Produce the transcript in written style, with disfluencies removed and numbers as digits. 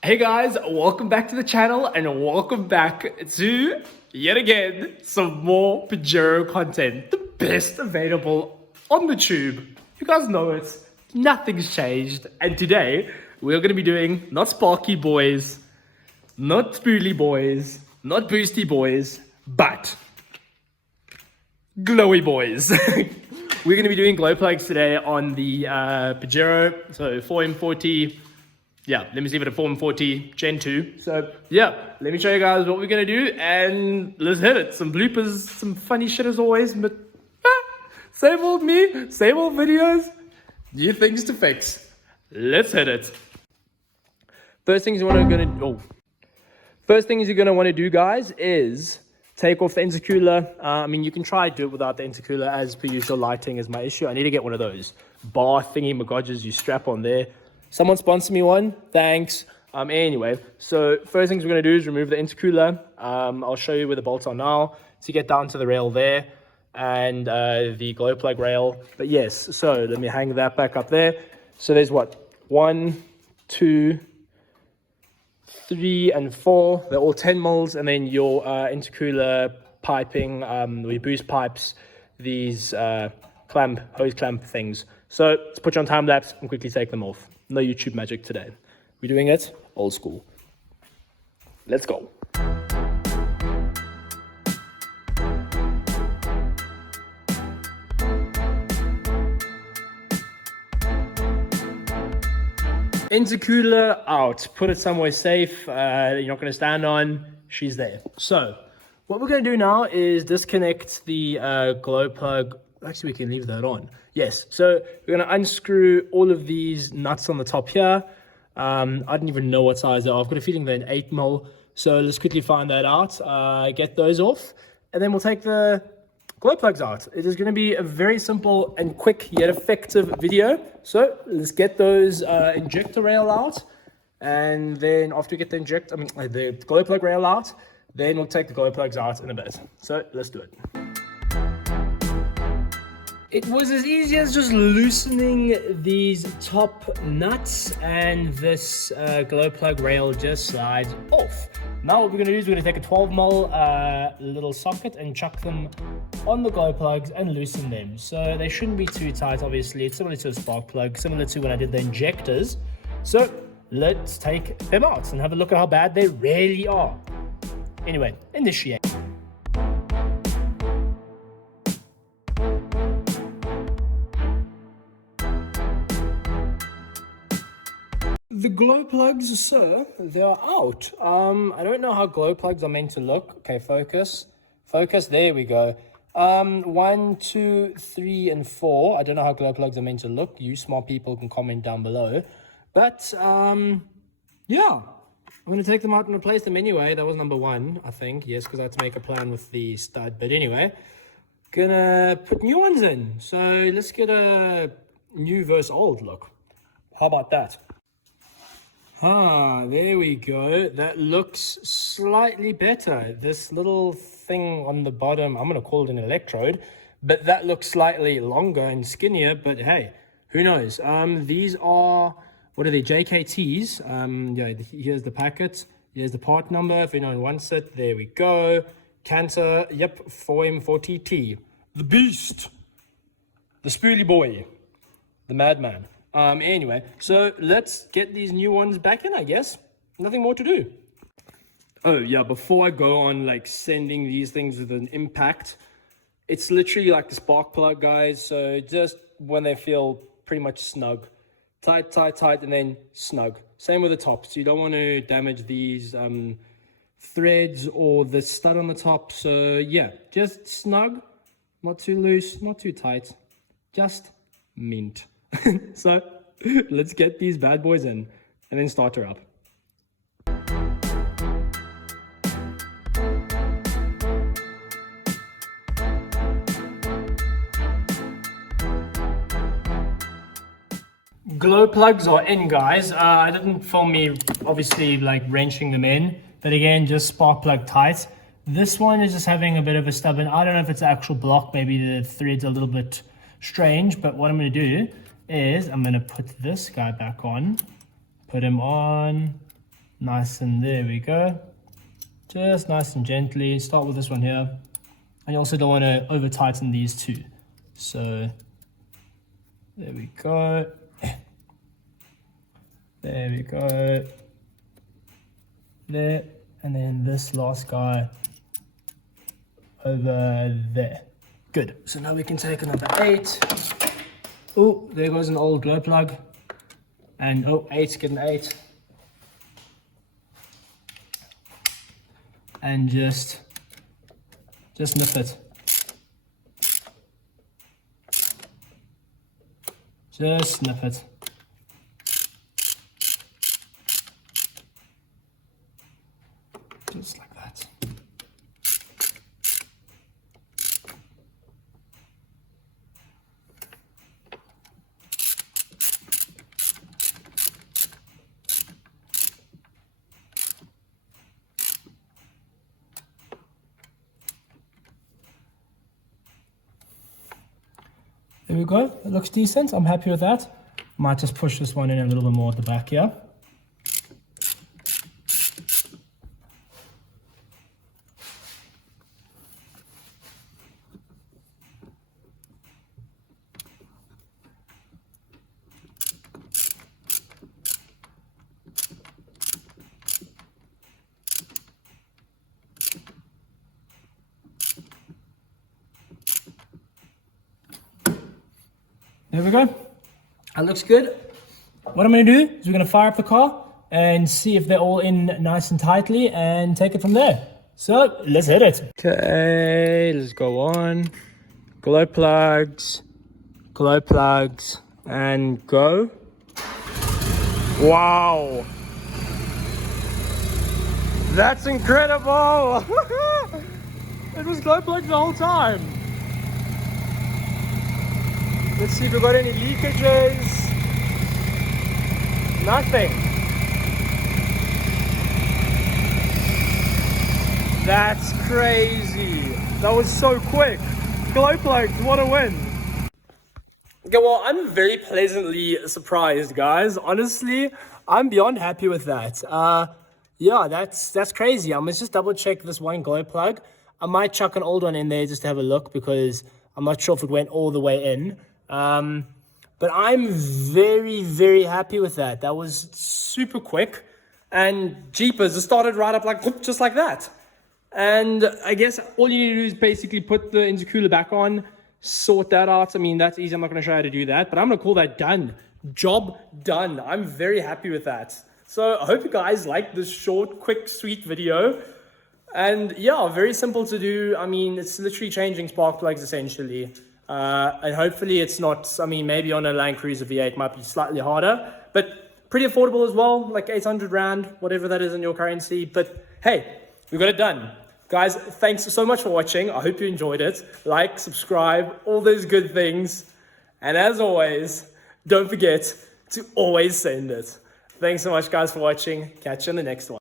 Hey guys, welcome back to the channel and welcome back to, yet again, some more Pajero content. The best available on the tube. You guys know it. Nothing's changed. And today, we're going to be doing not Sparky boys, not Spoolie boys, not Boosty boys, but glowy boys. We're going to be doing glow plugs today on the Pajero, so 4M40. Yeah, let me see if it a 4M40 Gen 2. So yeah, let me show you guys what we're gonna do and let's hit it. Some bloopers, some funny shit as always, but same old me, same old videos, new things to fix. Let's hit it. First things you're gonna do, guys, is take off the intercooler. I mean, you can try to do it without the intercooler. As per usual, lighting is my issue. I need to get one of those bar thingy magodges you strap on there. Someone sponsor me one, thanks. Anyway, so first things we're gonna do is remove the intercooler. I'll show you where the bolts are now to get down to the rail there and the glow plug rail. But yes, so let me hang that back up there. So there's what? 1, 2, 3, and 4. They're all 10 mils, and then your intercooler piping, your boost pipes, these hose clamp things. So let's put you on time lapse and quickly take them off. No YouTube magic today. We're doing it old school. Let's go. Intercooler out. Put it somewhere safe. You're not going to stand on. She's there. So what we're going to do now is disconnect the glow plug. Actually, we can leave that on. Yes, so we're going to unscrew all of these nuts on the top here. I don't even know what size they are. I've got a feeling they're an 8 mil. So let's quickly find that out, get those off, and then we'll take the glow plugs out. It is going to be a very simple and quick yet effective video. So let's get those injector rail out. And then after we get the glow plug rail out, then we'll take the glow plugs out in a bit. So let's do it. It was as easy as just loosening these top nuts and this glow plug rail just slides off. Now what we're going to do is we're going to take a 12 mil little socket and chuck them on the glow plugs and loosen them. So they shouldn't be too tight, obviously. It's similar to a spark plug, similar to when I did the injectors. So let's take them out and have a look at how bad they really are. Anyway, initiate. The glow plugs, sir, they're out. I don't know how glow plugs are meant to look. Okay, focus. Focus, there we go. 1, 2, 3, and 4. I don't know how glow plugs are meant to look. You smart people can comment down below. But, yeah. I'm going to take them out and replace them anyway. That was number 1, I think. Yes, because I had to make a plan with the stud. But anyway, gonna put new ones in. So let's get a new versus old look. How about that? Ah, there we go. That looks slightly better. This little thing on the bottom, I'm going to call it an electrode, but that looks slightly longer and skinnier, but hey, who knows? These are, what are they, JKTs? Yeah, here's the packet. Here's the part number. If anyone wants it, there we go. Canter, yep, 4M40T. The beast. The spoolie boy. The madman. Anyway, so let's get these new ones back in, I guess. Nothing more to do. Oh, yeah, before I go on, like, sending these things with an impact, it's literally like the spark plug, guys. So just when they feel pretty much snug. Tight, tight, tight, and then snug. Same with the tops. You don't want to damage these threads or the stud on the top. So, yeah, just snug. Not too loose, not too tight. Just mint. So let's get these bad boys in and then start her up. Glow plugs are in, guys. I didn't film me obviously like wrenching them in, but again, just spark plug tight. This one is just having a bit of a stubborn, I don't know if it's an actual block, maybe the thread's a little bit strange, but what I'm going to do is I'm going to put this guy back on, put him on, nice, and there we go. Just nice and gently. Start with this one here. And you also don't want to over tighten these two. So there we go. There we go. There. And then this last guy over there. Good. So now we can take another 8. Oh, there goes an old glow plug. And oh, 8's getting 8. And just nip it. Just snip it. Just like that. There we go. It looks decent. I'm happy with that. Might just push this one in a little bit more at the back here. There we go. That looks good. What I'm going to do is we're going to fire up the car and see if they're all in nice and tightly and take it from there. So let's hit it. Okay, let's go on. Glow plugs, and go. Wow. That's incredible. It was glow plugs the whole time. Let's see if we've got any leakages. Nothing. That's crazy. That was so quick. Glow plugs, what a win. Okay, well, I'm very pleasantly surprised, guys. Honestly, I'm beyond happy with that. Yeah, that's crazy. I'm gonna just double check this one glow plug. I might chuck an old one in there just to have a look because I'm not sure if it went all the way in. But I'm very, very happy with that. That was super quick, and jeepers, it started right up like just like that. And I guess all you need to do is basically put the intercooler back on, sort that out. I mean, that's easy. I'm not going to show you how to do that, but I'm going to call that done. Job done. I'm very happy with that. So I hope you guys like this short, quick, sweet video. And yeah, very simple to do. I mean, it's literally changing spark plugs essentially. And hopefully it's not, I mean, maybe on a Land Cruiser V8 might be slightly harder, but pretty affordable as well, like 800 Rand, whatever that is in your currency. But hey, we got it done. Guys, thanks so much for watching. I hope you enjoyed it. Like, subscribe, all those good things. And as always, don't forget to always send it. Thanks so much, guys, for watching. Catch you in the next one.